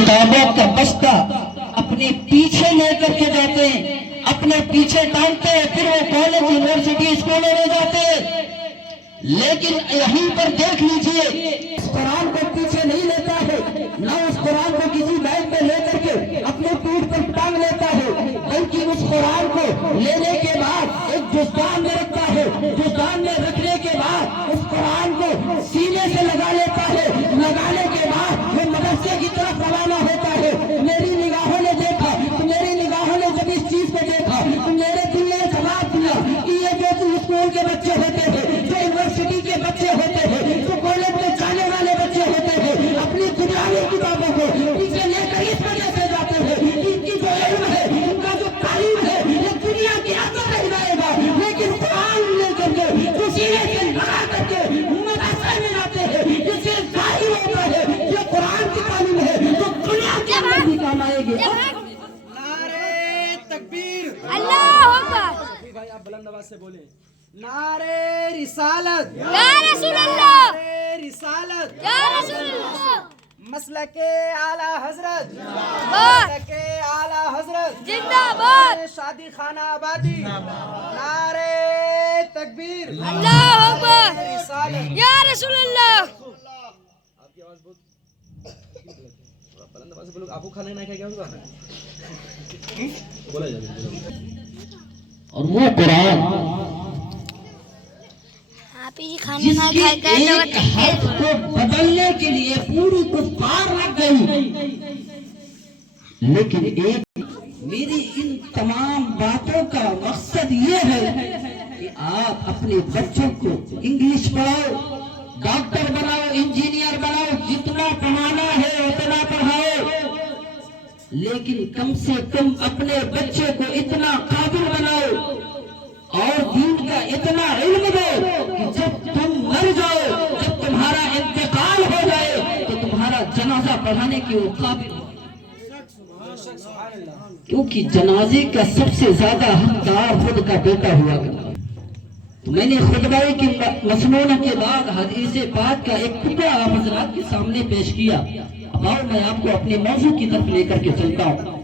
کتابوں کا بستہ اپنے پیچھے لے کر کے جاتے ہیں، اپنے پیچھے ٹانگتے ہیں، پھر وہ کالج یونیورسٹی اسکولوں میں جاتے ہیں۔ لیکن یہیں پر دیکھ لیجئے، اس قرآن کو پیچھے نہیں لیتا ہے، نہ اس قرآن کو کسی بیگ میں لے کر کے اپنے پیٹھ پر ٹانگ لیتا ہے، بلکہ اس قرآن کو لینے کے بعد ایک جزدان میں رکھتا ہے، جزدان میں رکھنے کے بعد اس قرآن کو سینے سے لگا لیتا ہے، لگانے کے بعد وہ مدرسے کی طرف روانہ ہوتا ہے۔ میری نگاہوں نے دیکھا، میری نگاہوں نے جب اس چیز کو دیکھا تو میرے دل نے جواب دیا کہ یہ جو اسکول کے بچے ہوتے ہیں، جو یونیورسٹی کے بچے ہوتے ہیں، جو کالج میں جانے والے بچے ہوتے ہیں، اپنی دنیاوی کتابوں کو پیچھے لے کر اس وجہ سے جاتے ہیں کہ ان کی جو علم ہے، ان کا جو تعلیم ہے، یہ دنیا کے اندر رہ جائے گا، لیکن قرآن لے کر کے جو سینے سے لگا کر کے مدرسے میں جاتے ہیں، اس سے ظاہر ہوتا ہے یہ قرآن کی تعلیم ہے تو دنیا کے اندر بھی کام آئے گی۔ نعرے تکبیر، اللہ اکبر، بھائی آپ بلند آواز سے بولیں، نعرے رسالت، یا رسول اللہ، نعرے رسالت، یا رسول اللہ، مسلک اعلی حضرت، بات مسلک اعلی حضرت، زندہ باد، شادی خانہ آبادی، نعرے تکبیر، اللہ اکبر، رسالت۔ یا رسول اللہ۔ آپ کی آواز بہت بلند آواز سے بولو، آپ کو کھانا نہیں کھایا کیا ہوگا؟ بولا جائے۔ اور وہ قرآن آپ ہی کھانا جس نہ کی کھائے گا ایک حرف کو بدلنے کے لیے پوری کفار لگ گئی، لیکن ایک میری ان تمام باتوں کا مقصد یہ ہے کہ آپ اپنے بچوں کو انگلش پڑھاؤ، ڈاکٹر بناؤ، انجینئر بناؤ، جتنا پڑھانا ہے اتنا پڑھاؤ، لیکن کم سے کم اپنے بچے کو اتنا قابل بناؤ اور دین کا اتنا علم دو کہ جب تم مر جاؤ، جب تمہارا انتقال ہو جائے تو تمہارا جنازہ پڑھانے کی وہ قابل ہو، کیونکہ جنازے کا سب سے زیادہ حقدار خود کا بیٹا ہوا کرتا۔ تو میں نے خطبہ کی مضمون کے بعد حدیث پاک کا ایک ٹکڑا آپ حضرات کے سامنے پیش کیا۔ اب آؤ میں آپ کو اپنے موضوع کی طرف لے کر کے چلتا ہوں۔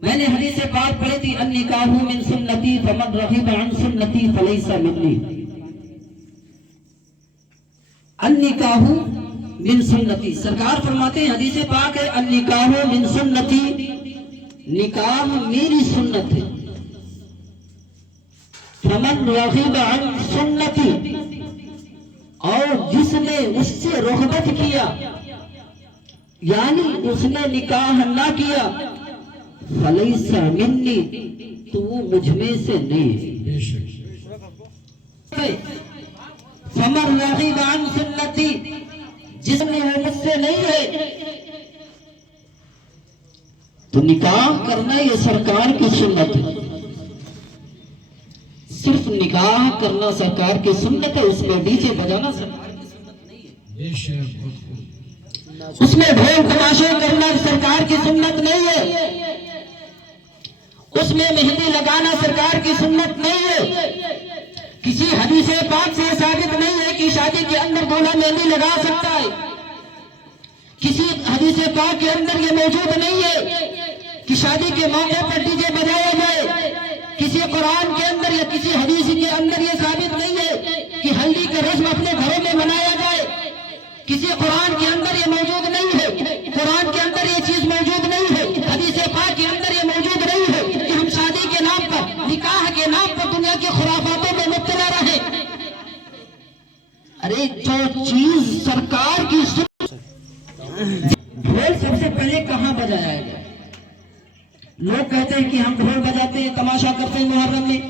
میں نے حدیث پاک پڑھی تھی، النکاح من سنتی فمن رغب عن سنتی فلیس منی۔ النکاح من سنتی، سرکار فرماتے ہیں حدیث پاک ہے النکاح من سنتی، نکاح میری سنت ہے، فمن رغب عن سنتی، اور جس نے اس سے رغبت کیا یعنی اس نے نکاح نہ کیا، فلیس منی، تو وہ مجھ میں سے نہیں ہے۔ فمن رغب عن سنتی، جس نے وہ مجھ سے نہیں ہے، تو نکاح کرنا یہ سرکار کی سنت ہے، صرف نکاح کرنا سرکار کی سنت ہے، اس میں ڈی جے بجانا سرکار کی سنت نہیں ہے، اس میں ڈھول تماشے کرنا سرکار کی سنت نہیں ہے، اس میں مہندی لگانا سرکار کی سنت نہیں ہے۔ کسی حدیث پاک سے ثابت نہیں ہے کہ شادی کے اندر دولہا مہندی لگا سکتا ہے، کسی حدیث پاک کے اندر یہ موجود نہیں ہے کہ شادی کے موقع پر ڈی جے بجایا جائے، کسی قرآن کے اندر یا کسی حدیث کے اندر یہ ثابت نہیں ہے کہ ہلدی کا رسم اپنے گھروں میں منایا جائے، کسی قرآن کے اندر یہ موجود نہیں ہے، قرآن کے اندر یہ چیز موجود نہیں ہے، حدیث پاک کے اندر یہ موجود نہیں ہے کہ ہم شادی کے نام پر، نکاح کے نام پر دنیا کی خرافاتوں میں مبتلا رہے۔ ارے جو چیز سرکار کی ڈھول سب سے پہلے کہاں بجایا گیا؟ لوگ کہتے ہیں کہ ہم ڈھول بجاتے ہیں، تماشا کرتے ہیں محرم میں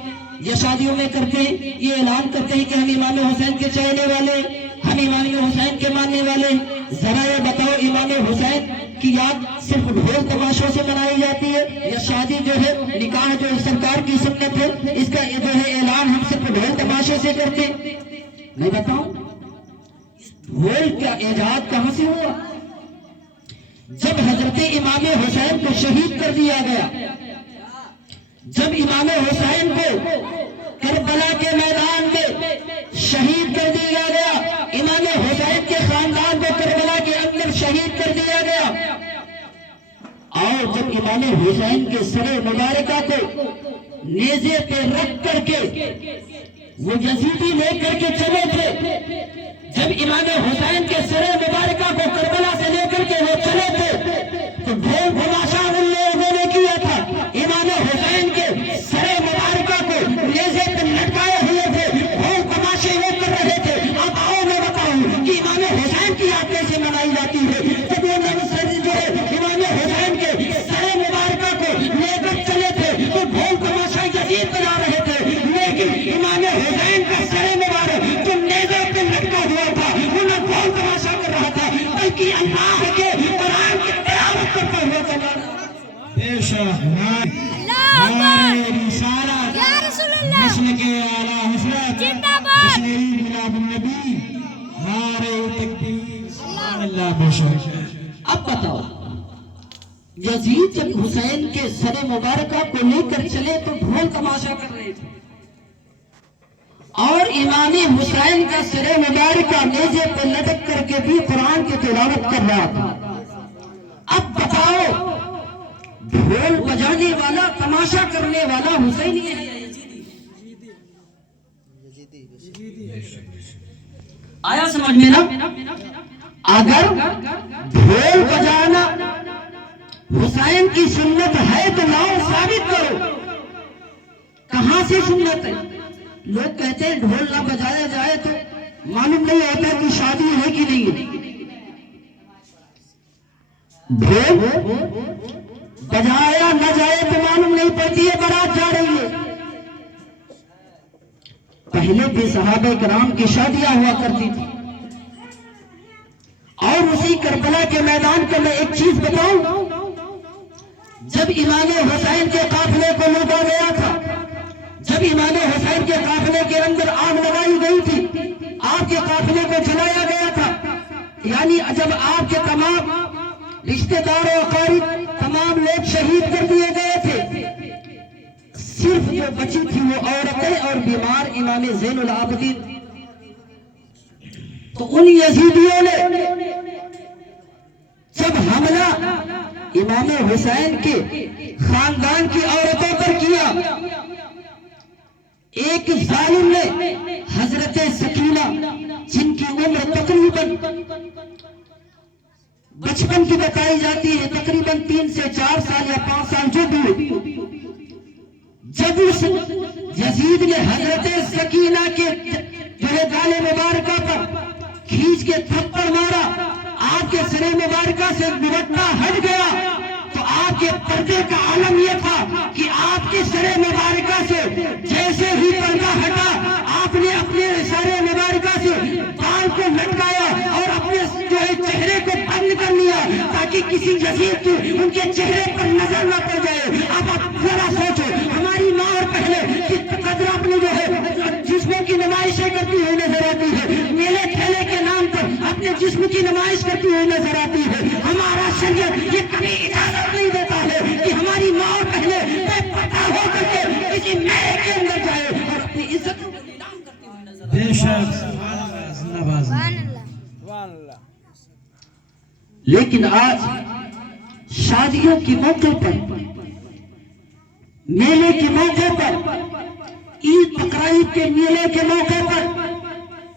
یا شادیوں میں کرتے ہیں، یہ اعلان کرتے ہیں کہ ہم امام حسین کے چاہنے والے، ہم امام حسین کے ماننے والے۔ ذرا یہ بتاؤ امام حسین کی یاد صرف ڈھول تماشوں سے منائی جاتی ہے یا شادی جو ہے، نکاح جو سرکار کی سنت ہے، اس کا جو ہے اعلان ہم صرف ڈھول تماشے سے کرتے ہیں؟ میں بتاؤں ڈھول کا ایجاد کہاں سے ہوا؟ جب حضرت امام حسین کو شہید کر دیا گیا، جب امام حسین کو کربلا کے میدان میں شہید کر دیا گیا، امام حسین کے خاندان کو کربلا کے اندر شہید شہید کر دیا گیا. اور جب امام حسین کے سر مبارکہ کو نیزے پہ رکھ کر کے وہ یزیدی لے کر کے چلے تھے، جب امام حسین کے سر مبارکہ کو کربلا سے لے کر کے وہ چلے تھے تو ڈھول تماشا ان لوگوں نے کیا تھا. امام حسین کے سر مبارکہ کو نیزے پہ لٹکائے ہوئے تھے، ڈھول تماشے وہ کر رہے تھے. اب آؤ میں بتاؤں کہ امام حسین کی یاد کیسے منائی جاتی ہے. جب وہ جو ہے امام حسین کے سر مبارکہ کو لے کر چلے تھے تو ڈھول تماشا یزید بجا رہے تھے، لیکن امام حسین کا سر مبارک جو نیزے پہ لٹکا ہوا تھا وہ نہ ڈھول تماشا کر رہا تھا بلکہ اللہ کے قرآن کی تلاوت کرتا ہوا چلا رہا تھا. بے شک اللہ اکبر رسالت یا رسول اللہ نسل کے اعلیٰ حضرت زندہ باد. تشریف میلاد النبی نعرہ تکبیر سبحان اللہ. بے شک اب بتاؤ، یزید جب حسین کے سر مبارکہ کو لے کر چلے تو ڈھول تماشا کر رہے تھے اور امام حسین کا سر مبارکہ نیزے پہ لٹک کر کے بھی قرآن کی تلاوت کر رہا تھا. اب بتاؤ، ڈھول بجانے والا تماشا کرنے والا حسین ہی ہے. آیا سمجھ میں نا؟ اگر ڈھول بجانا حسین کی سنت ہے تو لاؤ ثابت کرو. کہاں سے سنت ہے؟ لوگ کہتے ہیں ڈھول نہ بجایا جائے تو معلوم نہیں ہوتا کہ شادی ہے کہ نہیں ہے. ڈھول بجایا نہ جائے تو معلوم نہیں پڑتی ہے بارات جا رہی ہے. پہلے بھی صحابہ کرام کی شادیاں ہوا کرتی تھی. اور اسی کربلا کے میدان کو میں ایک چیز بتاؤں، جب امام حسین کے قافلے کو لوٹا گیا تھا، جب امام حسین کے قافلے کے اندر آگ لگائی گئی تھی، آپ کے قافلے کو جلایا گیا تھا، یعنی جب آپ کے تمام رشتہ دار و اقارب تمام لوگ شہید کر دیے گئے تھے، صرف جو بچی تھی وہ عورتیں اور بیمار امام زین العابدین. تو ان یزیدیوں نے جب حملہ امام حسین کے خاندان کی عورتوں پر کیا، ایک ظالم نے حضرت سکینہ جن کی عمر تقریباً بچپن کی بتائی جاتی ہے، تقریباً 3 سے 4 سال یا 5 سال جو بھی، جب اس یزید نے حضرت سکینہ کے جو ہے گالے مبارکہ پر کھینچ کے تھپڑ مارا، آپ کے سر مبارکہ سے دوپٹہ ہٹ گیا تو آپ کے پردے کا عالم یہ تھا کہ آپ کے سر مبارکہ سے جیسے ہی پردہ ہٹا آپ نے اپنے سر مبارکہ سے بال کو لٹکایا اور اپنے جو ہے چہرے کو بند کر لیا تاکہ کسی یزید کی ان کے چہرے پر نظر نہ پڑ جائے. اب آپ ذرا سوچو، ہماری ماں اور پہلے کس قدر اپنے جو ہے جسموں کی نمائشیں کرتی ہوئی نظر آتی ہے، میلے کھیلے کے نام پر اپنے جسم کی نمائش کرتی ہوئی نظر آتی ہے. ہمارا شریعت یہ کبھی اجازت نہیں دیتا ہے کہ ہماری ماں اور پہلے بے پردہ ہو کر کے کسی میلے کے اندر جائے اور اپنی عزت کو نیلام کرتی ہوئی نظر آتی ہے. بے شک سبحان اللہ زندہ باد. سبحان اللہ. سبحان اللہ. لیکن آج شادیوں کے موقع پر، میلے کے موقع پر، عید بقرعید کے میلے کے موقع پر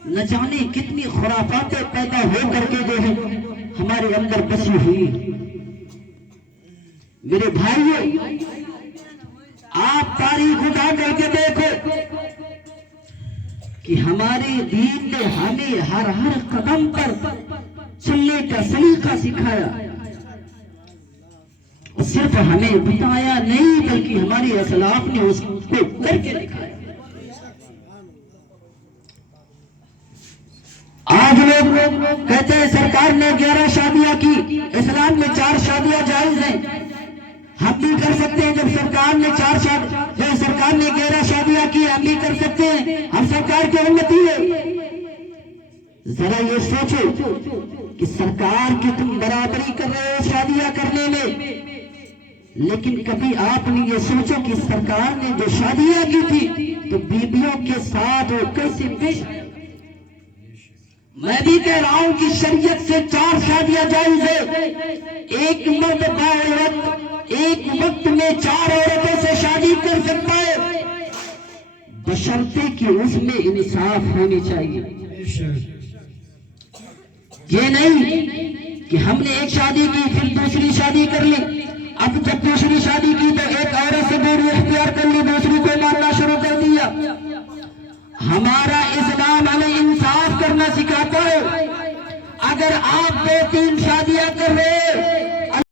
نہ جانے کتنی خرافاتیں پیدا ہو کر کے جو ہے ہمارے اندر بسی ہوئی. میرے بھائیوں، آپ تاریخ اٹھا کر کے دیکھو کہ ہمارے دین نے ہمیں ہر قدم پر چلنے کا سلیقہ سکھایا. صرف ہمیں بتایا نہیں بلکہ ہماری اسلاف نے اس کو کر کے دکھایا. آج لوگ کہتے ہیں سرکار نے 11 شادیاں کی، اسلام میں 4 شادیاں جائز ہیں، ہم بھی کر سکتے ہیں. جب سرکار نے 11 شادیاں کی ہم بھی کر سکتے ہیں، ہم سرکار کی امتی ہے. ذرا یہ سوچو کہ سرکار کی تم برابری کر رہے ہو شادیاں کرنے میں، لیکن کبھی آپ نے یہ سوچو کہ سرکار نے جو شادیاں کی تھی تو بیبیوں کے ساتھ وہ کیسے پیش آیا. میں بھی کہہ رہا ہوں کہ شریعت سے 4 شادیاں جائز ہے. ایک مرد باعورت ایک وقت میں 4 عورتوں سے شادی کر سکتا ہے، بشرطے کہ اس میں انصاف ہونی چاہیے. یہ نہیں کہ ہم نے ایک شادی کی پھر دوسری شادی کر لی، اب جب دوسری شادی کی تو ایک عورت سے دوری اختیار کر لی، دوسری کو ماننا شروع کر دیا. ہمارا اسلام ہمیں انصاف کرنا سکھاتا ہے. اگر آپ 2-3 شادیاں کر رہے